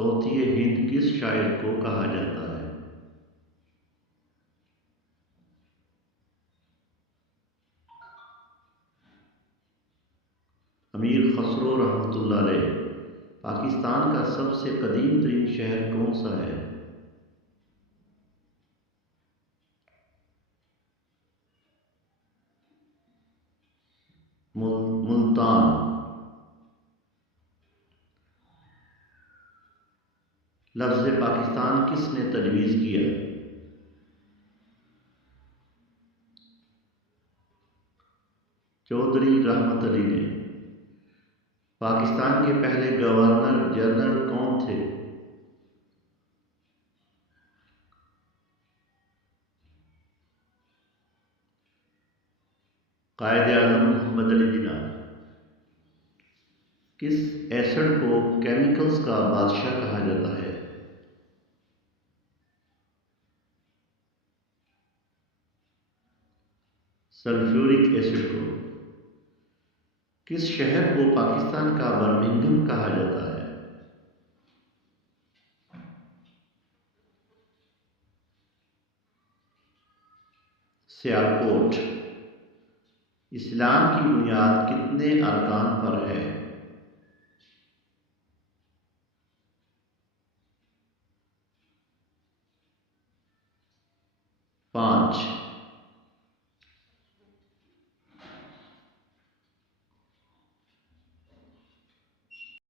طوطی ہند کس شاعر کو کہا جاتا ہے؟ امیر خسرو رحمۃ اللہ علیہ۔ پاکستان کا سب سے قدیم ترین شہر کون سا ہے؟ ملتان۔ لفظ پاکستان کس نے تجویز کیا؟ چودھری رحمت علی نے۔ پاکستان کے پہلے گورنر جنرل کون تھے؟ قائد اعظم محمد علی جناح۔ کس ایسڈ کو کیمیکلز کا بادشاہ کہا جاتا ہے؟ سلفیورک ایسڈ کو۔ کس شہر کو پاکستان کا برمنگھم کہا جاتا ہے؟ سیالکوٹ۔ اسلام کی بنیاد کتنے ارکان پر ہے؟ 5۔